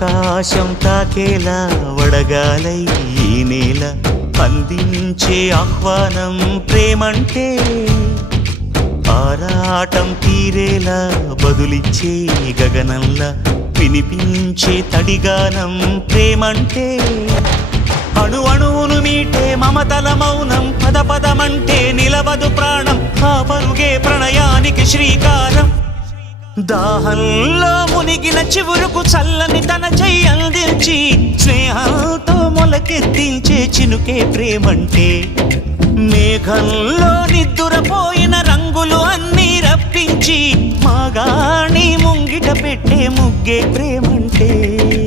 ఆకాశం తాకేలా వడగాలై ఈ నేల అందించే ఆహ్వానం ప్రేమంటే ఆరాటం తీరేలా బదులిచ్చే గగనంలా వినిపించే తడిగానం ప్రేమంటే అణు అణువును మీటే మమతల మౌనం పద పదమంటే నిలవదు ప్రాణం ఆ పరుగే ప్రణయానికి శ్రీకారం దాహంలో మునిగిన చివురుకు చల్లని తన చెయ్యి అందించి స్నేహంతో మొలకెత్తించే చినుకే ప్రేమంటే మేఘంలో నిద్దురపోయిన రంగులు అన్నీ రప్పించి మాగాణి ముంగిట పెట్టే ముగ్గే ప్రేమంటే